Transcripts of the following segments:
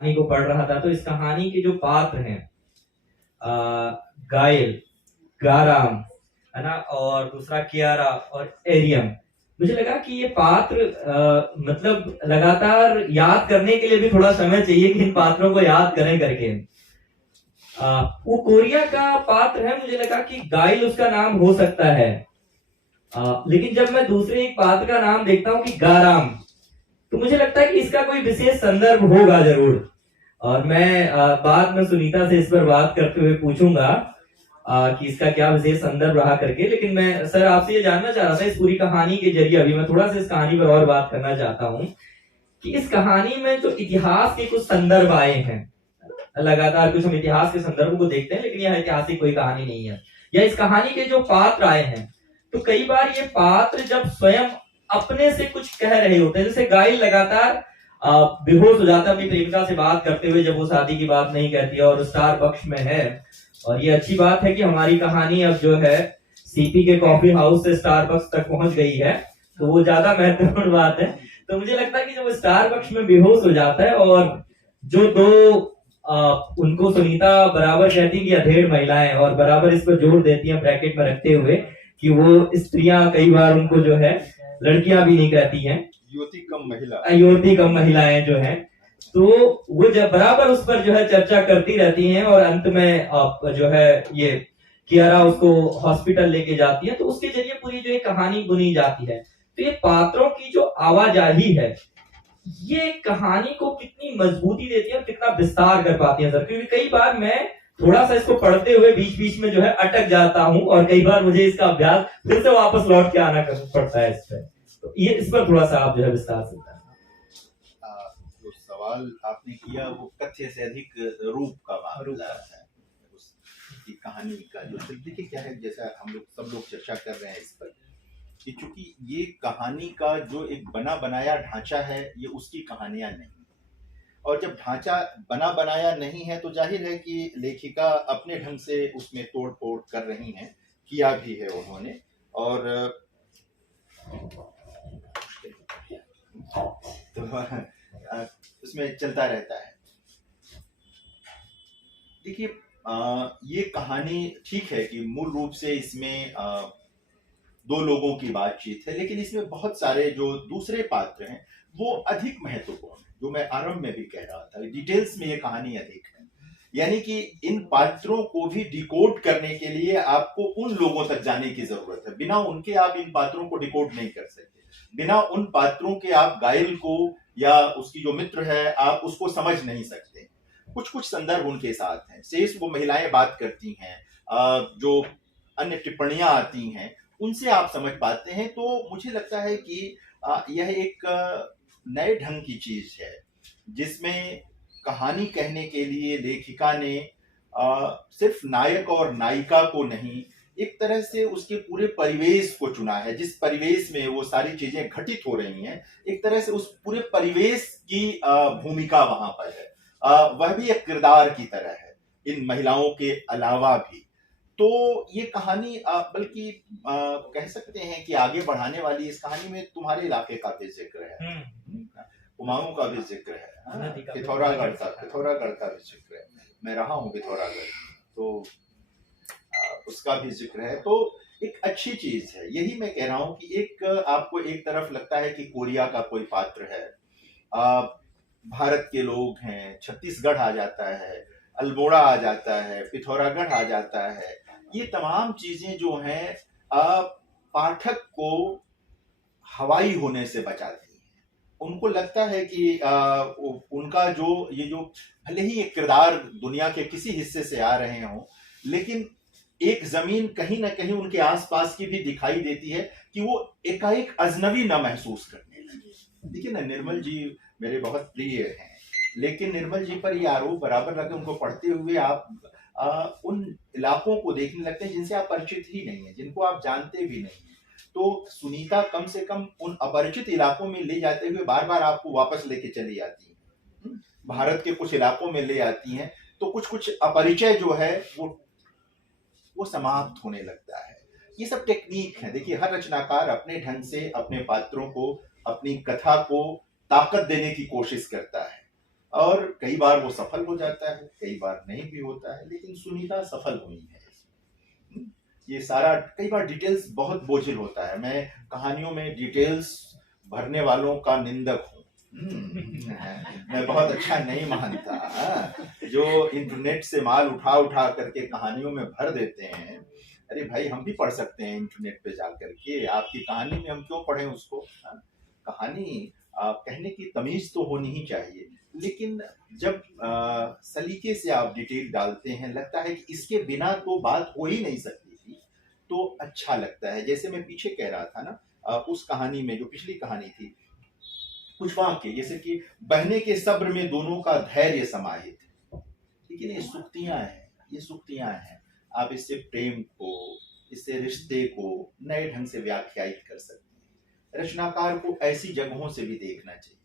कहानी को पढ़ रहा था तो इस कहानी के जो पात्र हैं, गायल, गाराम, है ना, और दूसरा कियारा और एरियम, मुझे लगा कि ये पात्र मतलब लगातार याद करने के लिए भी थोड़ा समय चाहिए कि इन पात्रों को याद करें करके। वो कोरिया का पात्र है, मुझे लगा कि गाइल उसका नाम हो सकता है। लेकिन जब मैं दूसरे एक पात्र का नाम देखता हूँ कि गाराम, तो मुझे लगता है कि इसका कोई विशेष संदर्भ होगा जरूर। और मैं बाद में सुनीता से इस पर बात करते हुए पूछूंगा कि इसका क्या विशेष संदर्भ रहा करके। लेकिन मैं सर आपसे ये जानना चाह रहा था इस पूरी कहानी के जरिए, अभी मैं थोड़ा सा इस कहानी पर और बात करना चाहता हूँ कि इस कहानी में जो इतिहास के कुछ संदर्भ आए हैं, लगातार कुछ हम इतिहास के संदर्भ को देखते हैं, लेकिन यह ऐतिहासिक कोई कहानी नहीं है। या इस कहानी के जो पात्र आए हैं, तो कई बार ये पात्र जब स्वयं अपने से कुछ कह रहे होते हैं, जैसे गाइल लगातार बेहोश हो जाता है अपनी प्रेमिका से बात करते हुए जब वो शादी की बात नहीं कहती है और स्टारबक्स में है। और ये अच्छी बात है कि हमारी कहानी अब जो है सीपी के कॉफी हाउस से स्टारबक्स तक पहुंच गई है, तो वो ज्यादा महत्वपूर्ण बात है। तो मुझे लगता है कि जब स्टारबक्स में बेहोश हो जाता है और जो दो उनको सुनीता बराबर कहती है कि अधेड़ महिलाएं, और बराबर इस पर जोर देती हैं ब्रैकेट में रखते हुए कि वो स्त्रियां कई बार उनको जो है लड़कियां भी नहीं कहती हैं, युवती कम महिलाएं जो हैं, तो वो जब बराबर उस पर जो है चर्चा करती रहती हैं और अंत में आप जो है ये कियारा उसको हॉस्पिटल लेके जाती है, तो उसके जरिए पूरी जो एक कहानी बुनी जाती है। तो ये पात्रों की जो आवाजाही है, ये कहानी को कितनी मजबूती देती है और कितना विस्तार कर पाती है सर। क्योंकि कई बार मैं थोड़ा सा इसको पढ़ते हुए बीच बीच में जो है अटक जाता हूँ और कई बार मुझे इसका अभ्यास फिर से वापस लौट के आना पड़ता है इस पर। तो ये इस पर थोड़ा सा आप जो है विस्तार से बताएं। जो सवाल आपने किया वो कथ्य से अधिक रूप का मामला है उसकी कहानी का। जो देखिए क्या है, जैसा हम लोग सब लोग चर्चा कर रहे हैं इस पर कि चूंकि ये कहानी का जो एक बना बनाया ढांचा है, ये उसकी कहानियां नहीं, और जब ढांचा बना बनाया नहीं है तो जाहिर है कि लेखिका अपने ढंग से उसमें तोड़ फोड़ कर रही हैं, किया भी है उन्होंने, और तो उसमें चलता रहता है। देखिए ये कहानी ठीक है कि मूल रूप से इसमें दो लोगों की बातचीत है, लेकिन इसमें बहुत सारे जो दूसरे पात्र हैं वो अधिक महत्वपूर्ण है। जो मैं आरंभ में भी कह रहा था, डिटेल्स में ये कहानी अधिक है, यानी कि इन पात्रों को भी डिकोड करने के लिए आपको उन लोगों तक जाने की जरूरत है। बिना उनके आप इन पात्रों को डिकोड नहीं कर सकते। बिना उन पात्रों के आप गाइल को या उसकी जो मित्र है आप उसको समझ नहीं सकते। कुछ कुछ संदर्भ उनके साथ हैं, शेष वो महिलाएं बात करती हैं, जो अन्य टिप्पणियां आती हैं उनसे आप समझ पाते हैं। तो मुझे लगता है कि यह एक नए ढंग की चीज है जिसमें कहानी कहने के लिए लेखिका ने सिर्फ नायक और नायिका को नहीं, एक तरह से उसके पूरे परिवेश को चुना है। जिस परिवेश में वो सारी चीजें घटित हो रही हैं, एक तरह से उस पूरे परिवेश की भूमिका वहां पर है। वह भी एक किरदार की तरह है इन महिलाओं के अलावा भी। तो ये कहानी बल्कि कह सकते हैं कि आगे बढ़ाने वाली इस कहानी में तुम्हारे इलाके का भी जिक्र है, कुमाऊं का भी जिक्र है, पिथौरागढ़ का भी जिक्र है। मैं रहा हूँ पिथौरागढ़, तो उसका भी जिक्र है। तो एक अच्छी चीज है। यही मैं कह रहा हूँ कि एक आपको एक तरफ लगता है कि कोरिया का कोई पात्र है, भारत के लोग हैं, छत्तीसगढ़ आ जाता है, अल्मोड़ा आ जाता है, पिथौरागढ़ आ जाता है। ये तमाम चीजें जो हैं पाठक को हवाई होने से बचाती हैं। उनको लगता है कि उनका जो ये जो भले ही एक किरदार दुनिया के किसी हिस्से से आ रहे हों, लेकिन एक जमीन कहीं ना कहीं उनके आसपास की भी दिखाई देती है कि वो एकाएक अजनबी ना महसूस करने लगे। देखिए ना, निर्मल जी मेरे बहुत प्रिय हैं, लेकिन निर्मल जी पर ये आरोप बराबर लगे, उनको पढ़ते हुए आप उन इलाकों को देखने लगते हैं जिनसे आप परिचित ही नहीं है, जिनको आप जानते भी नहीं है। तो सुनीता कम से कम उन अपरिचित इलाकों में ले जाते हुए बार बार आपको वापस लेके चली जाती है, भारत के कुछ इलाकों में ले आती हैं, तो कुछ कुछ अपरिचय जो है वो समाप्त होने लगता है। ये सब टेक्निक है। देखिए, हर रचनाकार अपने ढंग से अपने पात्रों को, अपनी कथा को ताकत देने की कोशिश करता है। और कई बार वो सफल हो जाता है, कई बार नहीं भी होता है, लेकिन सुनीता सफल हुई है। ये सारा कई बार डिटेल्स बहुत बोझिल होता है। मैं कहानियों में डिटेल्स भरने वालों का निंदक हूँ। मैं बहुत अच्छा नहीं मानता। जो इंटरनेट से माल उठा उठा करके कहानियों में भर देते हैं, अरे भाई हम भी पढ़ सकते हैं इंटरनेट पे जाकर के, आपकी कहानी में हम क्यों पढ़ें उसको? कहानी कहने की तमीज तो होनी ही चाहिए, लेकिन जब सलीके से आप डिटेल डालते हैं, लगता है कि इसके बिना तो बात हो ही नहीं सकती थी, तो अच्छा लगता है। जैसे मैं पीछे कह रहा था ना, उस कहानी में जो पिछली कहानी थी, कुछ वाक्य जैसे कि बहने के सब्र में दोनों का धैर्य समाहित है। लेकिन ये सुक्तियां हैं, ये सुक्तियां हैं। आप इससे प्रेम को, इससे रिश्ते को नए ढंग से व्याख्यायित कर सकते हैं। रचनाकार को ऐसी जगहों से भी देखना चाहिए।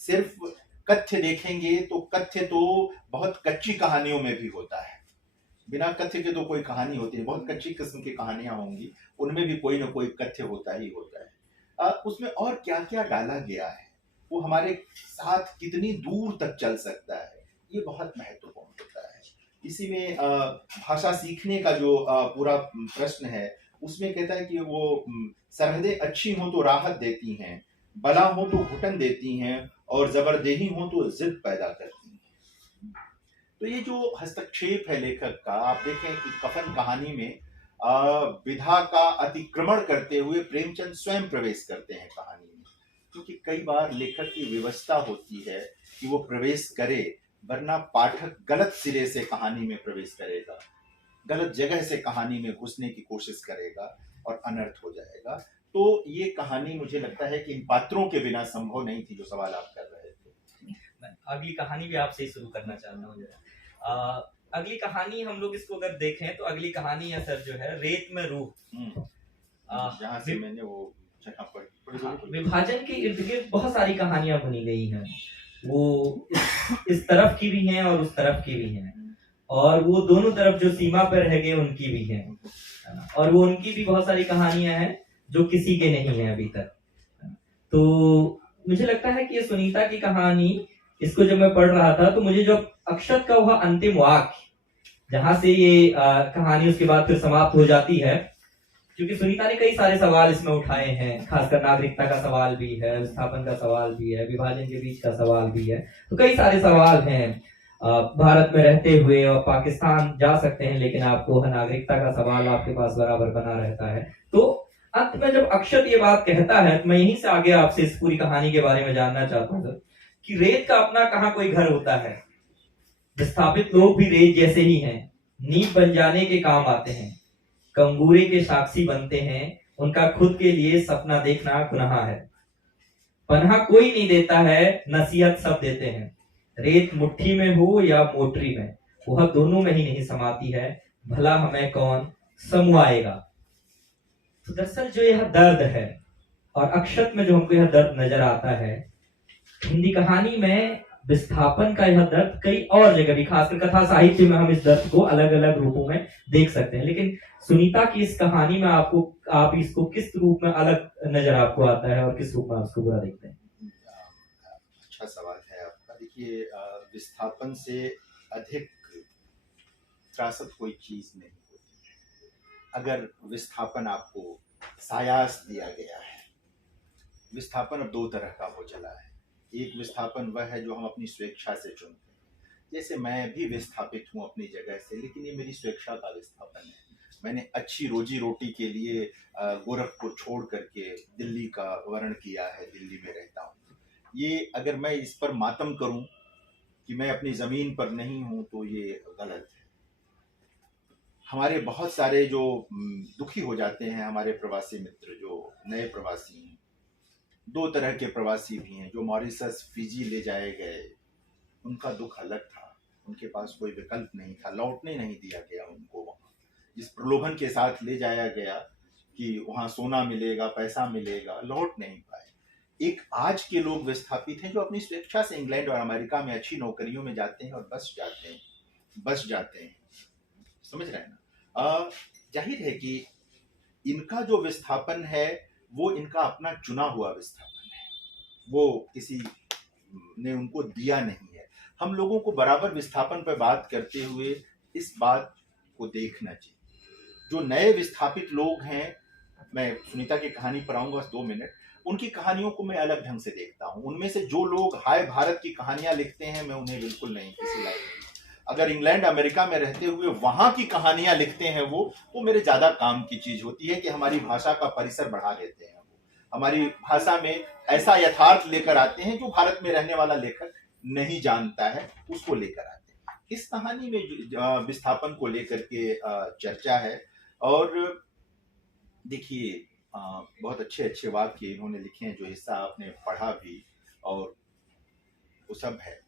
सिर्फ कथ्य देखेंगे तो कथ्य तो बहुत कच्ची कहानियों में भी होता है। बिना कथ्य के तो कोई कहानी होती है, बहुत कच्ची किस्म की कहानियां होंगी, उनमें भी कोई ना कोई कथ्य होता ही होता है। उसमें और क्या क्या डाला गया है, वो हमारे साथ कितनी दूर तक चल सकता है, ये बहुत महत्वपूर्ण होता है। इसी में भाषा सीखने का जो पूरा प्रश्न है, उसमें कहता है कि वो सरहदें अच्छी हों तो राहत देती हैं, बला हो तो घुटन देती हैं, और जबरदेही हो तो जिद पैदा करती हैं। तो ये जो हस्तक्षेप है लेखक का, आप देखें कि कफन कहानी में विधा का अतिक्रमण करते हुए प्रेमचंद स्वयं प्रवेश करते हैं कहानी में, क्योंकि कई बार लेखक की व्यवस्था होती है कि वो प्रवेश करे, वरना पाठक गलत सिरे से कहानी में प्रवेश करेगा, गलत जगह से कहानी में घुसने की कोशिश करेगा और अनर्थ हो जाएगा। तो ये कहानी मुझे लगता है कि इन पात्रों के बिना संभव नहीं थी, जो सवाल आप कर रहे थे। मैं अगली कहानी भी आपसे ही शुरू करना चाहता हूँ जरा। अगली कहानी हम लोग इसको अगर देखें तो अगली कहानी है सर जो है रेत में रूह। जहाँ से मैंने वो विभाजन के इर्द गिर्द बहुत सारी कहानियां बनी गई हैं, वो इस तरफ की भी हैं और उस तरफ की भी हैं, और वो दोनों तरफ जो सीमा पर रह गए उनकी भी हैं, और वो उनकी भी बहुत सारी कहानियां हैं जो किसी के नहीं है अभी तक। तो मुझे लगता है कि ये सुनीता की कहानी, इसको जब मैं पढ़ रहा था तो मुझे जो अक्षत का वह अंतिम वाक्य, जहां से ये कहानी उसके बाद फिर समाप्त हो जाती है, क्योंकि सुनीता ने कई सारे सवाल इसमें उठाए हैं, खासकर नागरिकता का सवाल भी है, विस्थापन का सवाल भी है, विभाजन के बीच का सवाल भी है, तो कई सारे सवाल हैं। भारत में रहते हुए और पाकिस्तान जा सकते हैं, लेकिन आपको नागरिकता का सवाल आपके पास बराबर बना रहता है। तो अंत में जब अक्षत ये बात कहता है, तो मैं यहीं से आगे आपसे इस पूरी कहानी के बारे में जानना चाहता हूँ कि रेत का अपना कहाँ कोई घर होता है, विस्थापित लोग भी रेत जैसे ही हैं, नींव बन जाने के काम आते हैं, कंगूरे के साक्षी बनते हैं, उनका खुद के लिए सपना देखना गुनाह है, पनाह कोई नहीं देता है, नसीहत सब देते हैं, रेत मुट्ठी में हो या मोटरी में, वह दोनों में ही नहीं समाती है, भला हमें कौन समुआएगा। तो दरअसल जो यह दर्द है, और अक्षत में जो हमको यह दर्द नजर आता है, हिंदी कहानी में विस्थापन का यह दर्द कई और जगह भी, खासकर कथा साहित्य में हम इस दर्द को अलग अलग रूपों में देख सकते हैं, लेकिन सुनीता की इस कहानी में आप इसको किस रूप में अलग नजर आपको आता है और किस रूप में आप इसको बुरा देखते हैं? अच्छा सवाल है आपका। देखिए, विस्थापन से अधिक त्रासद कोई चीज नहीं होती। अगर विस्थापन आपको सायास दिया गया है, विस्थापन अब दो तरह का हो चला है। एक विस्थापन वह है जो हम अपनी स्वेच्छा से चुनते हैं, जैसे मैं भी विस्थापित हूँ अपनी जगह से, लेकिन ये मेरी स्वेच्छा का विस्थापन है। मैंने अच्छी रोजी रोटी के लिए गोरखपुर छोड़ करके दिल्ली का वर्ण किया है, दिल्ली में रहता हूँ। ये अगर मैं इस पर मातम करूं कि मैं अपनी जमीन पर नहीं हूं, तो ये गलत है। हमारे बहुत सारे जो दुखी हो जाते हैं हमारे प्रवासी मित्र, जो नए प्रवासी हैं, दो तरह के प्रवासी भी हैं। जो मॉरिशस फिजी ले जाए गए, उनका दुख अलग था, उनके पास कोई विकल्प नहीं था, लौटने नहीं दिया गया उनको वहाँ। जिस प्रलोभन के साथ ले जाया गया कि वहाँ सोना मिलेगा, पैसा मिलेगा, लौट नहीं पाए। एक आज के लोग विस्थापित हैं जो अपनी स्वेच्छा से इंग्लैंड और अमेरिका में अच्छी नौकरियों में जाते हैं और बस जाते हैं। समझ रहे हैं ना? जाहिर है कि इनका जो विस्थापन है वो इनका अपना चुना हुआ विस्थापन है, वो किसी ने उनको दिया नहीं है। हम लोगों को बराबर विस्थापन पर बात करते हुए इस बात को देखना चाहिए। जो नए विस्थापित लोग हैं, मैं सुनीता की कहानी पर आऊंगा 2 मिनट, उनकी कहानियों को मैं अलग ढंग से देखता हूं। उनमें से जो लोग हाय भारत की कहानियां लिखते हैं, मैं उन्हें बिल्कुल नहीं किसी लायक नहीं। अगर इंग्लैंड अमेरिका में रहते हुए वहां की कहानियां लिखते हैं वो मेरे ज्यादा काम की चीज होती है कि हमारी भाषा का परिसर बढ़ा देते हैं। वो हमारी भाषा में ऐसा यथार्थ लेकर आते हैं जो भारत में रहने वाला लेखक नहीं जानता है, उसको लेकर आते हैं। इस कहानी में विस्थापन को लेकर के चर्चा है। और देखिए, बहुत अच्छे अच्छे वाक्य इन्होंने लिखे हैं, जो हिस्सा आपने पढ़ा भी, और वो सब है।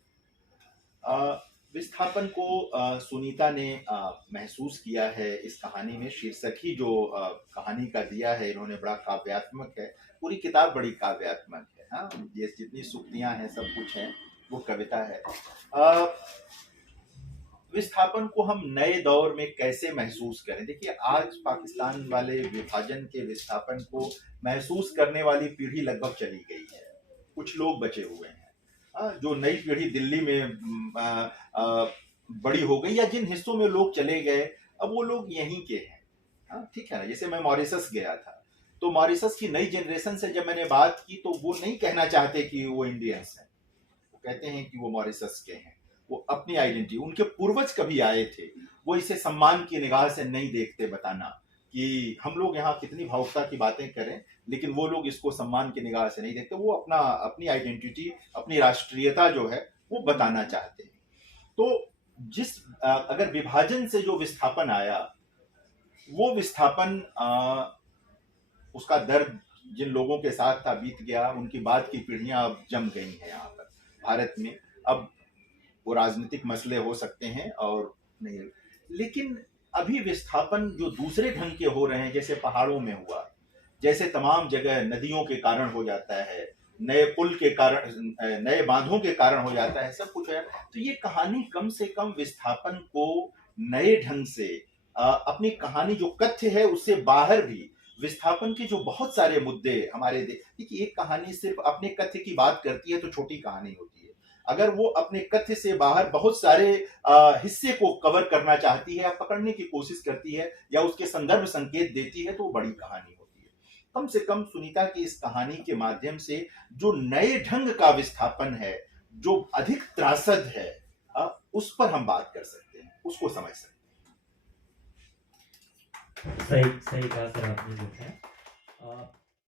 विस्थापन को सुनीता ने महसूस किया है इस कहानी में। शीर्षक ही जो कहानी का दिया है इन्होंने, बड़ा काव्यात्मक है। पूरी किताब बड़ी काव्यात्मक है। हाँ, ये जितनी सूक्तियां हैं, सब कुछ है, वो कविता है। विस्थापन को हम नए दौर में कैसे महसूस करें? देखिए, आज पाकिस्तान वाले विभाजन के विस्थापन को महसूस करने वाली पीढ़ी लगभग चली गई है। कुछ लोग बचे हुए हैं। जो नई पीढ़ी दिल्ली में बड़ी हो गई, या जिन हिस्सों में लोग चले गए, अब वो लोग यहीं के हैं। ठीक है ना। जैसे मैं मॉरिशस गया था, तो मॉरिशस की नई जनरेशन से जब मैंने बात की, तो वो नहीं कहना चाहते कि वो इंडियंस हैं। वो कहते हैं कि वो मॉरिशस के हैं। वो अपनी आइडेंटिटी, उनके पूर्वज कभी आए थे, वो इसे सम्मान की निगाह से नहीं देखते। बताना कि हम लोग यहाँ कितनी भावुकता की बातें करें, लेकिन वो लोग इसको सम्मान की निगाह से नहीं देखते। वो अपनी आइडेंटिटी, अपनी राष्ट्रीयता जो है, वो बताना चाहते हैं। तो अगर विभाजन से जो विस्थापन आया, वो विस्थापन उसका दर्द जिन लोगों के साथ था बीत गया। उनकी बाद की पीढ़ियां अब जम गई हैं यहाँ पर भारत में। अब वो राजनीतिक मसले हो सकते हैं और नहीं, लेकिन अभी विस्थापन जो दूसरे ढंग के हो रहे हैं, जैसे पहाड़ों में हुआ, जैसे तमाम जगह नदियों के कारण हो जाता है, नए पुल के कारण, नए बांधों के कारण हो जाता है, सब कुछ है। तो ये कहानी कम से कम विस्थापन को नए ढंग से अपनी कहानी जो कथ्य है उससे बाहर भी विस्थापन के जो बहुत सारे मुद्दे हमारे देखिए, एक कहानी सिर्फ अपने कथ्य की बात करती है तो छोटी कहानी होती है। अगर वो अपने कथ्य से बाहर बहुत सारे हिस्से को कवर करना चाहती है, या पकड़ने की कोशिश करती है, या उसके संदर्भ संकेत देती है, तो वो बड़ी कहानी होती है। कम से कम सुनीता की इस कहानी के माध्यम से जो नए ढंग का विस्थापन है, जो अधिक त्रासद है, उस पर हम बात कर सकते हैं, उसको समझ सकते हैं। सही सही कहा सर आपने, जो है